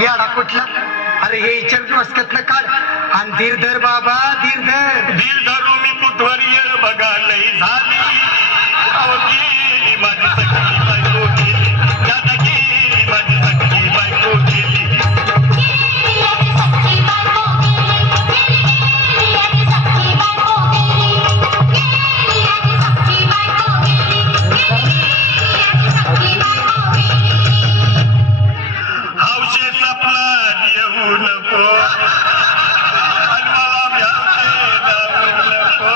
येडा कुठला? अरे हे इचर मस्कतनं काढ आणि धीर धर बाबा, धीर धर. धीर धरू मी कुठवर येळ बघा लई झाली. अहो गेली माझी सखी बायको गेली, दादा गेली माझी सखी बायको गेली. हौशे सपना येऊ नको आणि मला भ्यावशे जाऊ नको,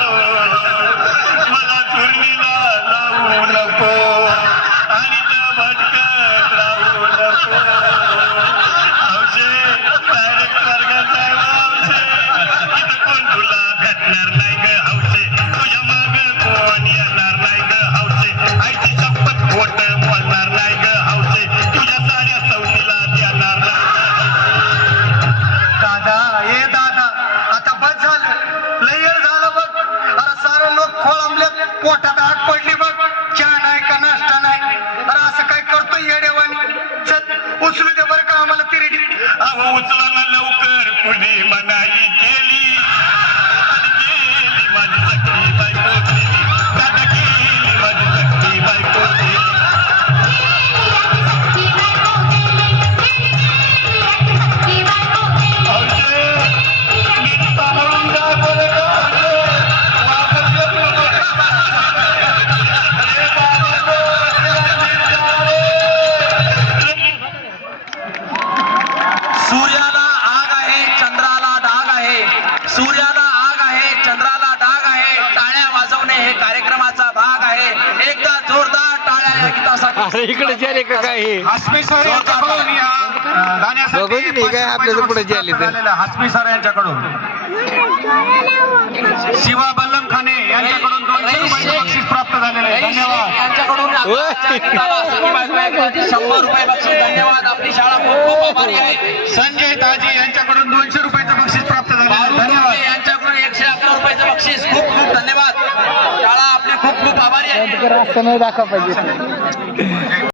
मला चुरणीला लावू नको आणि त्या भटकत राहू नको. हौशे डायरेक्ट स्वर्गात जाऊ हौशे, इथं कोण तुला भेटणार नाही ग हौशे, तुझ्या माग कोण येणार नाही ग हौशे, आईची शपथ खोट बोलणार नाही ग हौशे, तुझ्या साड्या सवतीला देणार नाही. दादा ए दादा, आता बस झालं, लय वेळ झालं बघ. अरे सारे लोक खोळंबले, पोटात आग पडली बघ. चहा नाही का नाश्ता नाही. अरे असं काय करतोय येडेवानी? चल उचलू दे बरं का आम्हाला तिरडी. अहो उचला ना लवकर, कुणी मनाई केली आणि गेली माझी सखी बायको गेली, दादा गेली माझी सखी बायको गेली. हौशे, नीट सांभाळून जा बरं का हौशे. वापस येत नको. अरे बाबा गो, तिला नीट जा रे. सूर्याला आग आहे, चंद्राला डाग आहे. सूर्याला आग आहे, चंद्राला डाग आहे. टाळ्या वाजवणे हे कार्यक्रमाचा भाग आहे. एकदा जोरदार टाळ्या या गीतासाठी. अरे इकडे जे का काय हे हसमी सर यांच्याकडून या बघू दे नाही काय आपल्याला पुढे जे आले तर. हसमी सर यांच्याकडून शिवा बल्लमखाने यांच्याकडून 200 रुपयाचे बक्षीस प्राप्त झालेले आहे. धन्यवाद. यांच्याकडून आजच्या गीताला सखी बायको एकसाठी 100 रुपये बक्षीस. धन्यवाद. आपली शाळा खूप खूप आभारी आहे. संजय ताजी यांच्याकडून 200 रुपयाचं बक्षीस प्राप्त झालेलं आहे. बाबू धन्यवाद. शिंदे यांच्याकडून 111 रुपयाचं बक्षीस. खूप खूप धन्यवाद. शाळा आपली खूप खूप आभारी आहे. रस्ता नाही दाखवा पाहिजे.